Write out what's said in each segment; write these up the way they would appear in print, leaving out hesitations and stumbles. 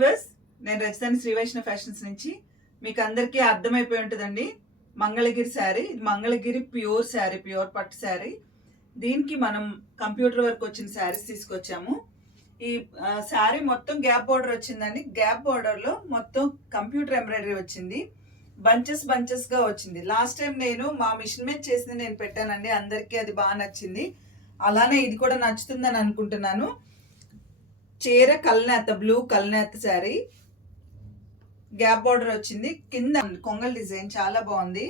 Viewers, నేను రజతాని Shri Vaishnav fashions నుంచి. మీకు అందరికీ అర్థమైపోయి ఉంటుందండి. మంగళగిరి శారీ, ఇది మంగళగిరి ప్యూర్ శారీ, ప్యూర్ పట్టు శారీ. దీనికి మనం కంప్యూటర్ వర్క్ వచ్చిన శారీస్ తీసుకొచ్చాము. ఈ శారీ మొత్తం గ్యాప్ బార్డర్ వచ్చిందండి. గ్యాప్ బార్డర్లో మొత్తం కంప్యూటర్ ఎంబ్రాయిడరీ వచ్చింది. బంచెస్గా వచ్చింది. లాస్ట్ టైం నేను మా మిషన్ మీద చేసింది నేను పెట్టానండి. అందరికీ అది బాగా నచ్చింది. అలానే ఇది కూడా నచ్చుతుందని అనుకుంటున్నాను. చీర కల్నేత, బ్లూ కల్నేత శారీ, గ్యాప్ బార్డర్ వచ్చింది. కింద కొంగల్ డిజైన్ చాలా బాగుంది.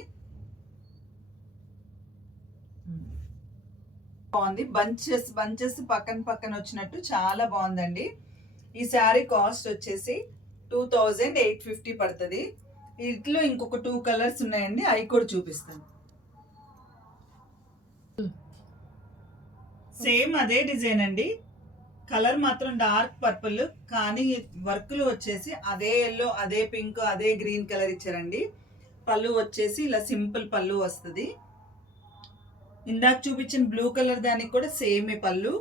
బంచెస్ పక్కన వచ్చినట్టు చాలా బాగుందండి. ఈ శారీ కాస్ట్ వచ్చేసి 2850 పడుతుంది. ఇట్లో ఇంకొక 2 కలర్స్ ఉన్నాయండి, అవి కూడా చూపిస్తాను. సేమ్ అదే డిజైన్ అండి. కలర్ మాత్రం డార్క్ పర్పుల్, కానీ వర్క్లు వచ్చేసి అదే ఎల్లో, అదే పింక్, అదే గ్రీన్ కలర్ ఇచ్చారండి. పళ్ళు వచ్చేసి ఇలా సింపుల్ పళ్ళు వస్తుంది. ఇందాక చూపించిన బ్లూ కలర్ దానికి కూడా సేమే పళ్ళు.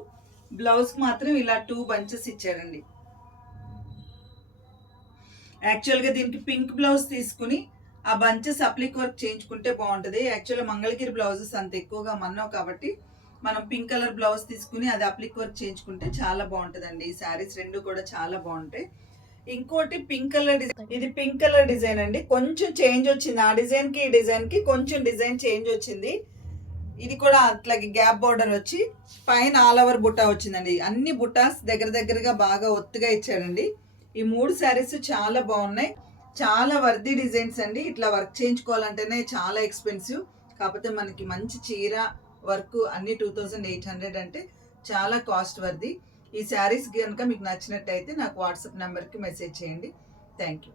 బ్లౌజ్ మాత్రం ఇలా 2 బంచెస్ ఇచ్చారండి. యాక్చువల్గా దీనికి పింక్ బ్లౌజ్ తీసుకుని ఆ బంచెస్ అప్లిక్ వర్క్ చేయించుకుంటే బాగుంటుంది. యాక్చువల్గా మంగళగిరి బ్లౌజెస్ అంత ఎక్కువగా మన్నావు కాబట్టి మనం పింక్ కలర్ బ్లౌజ్ తీసుకుని అది అప్లిక్ వర్క్ చేయించుకుంటే చాలా బాగుంటుందండి. ఈ శారీస్ రెండు కూడా చాలా బాగుంటాయి. ఇంకోటి పింక్ కలర్ డిజైన్, ఇది పింక్ కలర్ డిజైన్ అండి. కొంచెం చేంజ్ వచ్చింది, ఆ డిజైన్ కి ఈ డిజైన్ కి కొంచెం డిజైన్ చేంజ్ వచ్చింది. ఇది కూడా అట్లాగే గ్యాప్ బార్డర్ వచ్చి పైన ఆల్ ఓవర్ బుట్టా వచ్చిందండి. అన్ని బుట్టాస్ దగ్గరగా బాగా ఒత్తుగా ఇచ్చాడండి. ఈ 3 శారీస్ చాలా బాగున్నాయి. చాలా వర్ది డిజైన్స్ అండి. ఇట్లా వర్క్ చేయించుకోవాలంటేనే చాలా ఎక్స్పెన్సివ్. కాకపోతే మనకి మంచి చీర వర్క్ అన్ని 2800 అంటే చాలా కాస్ట్ వర్ది. ఈ శారీస్ కనుక మీకు నచ్చినట్టయితే నాకు వాట్సాప్ నెంబర్కి మెసేజ్ చేయండి. Thank you.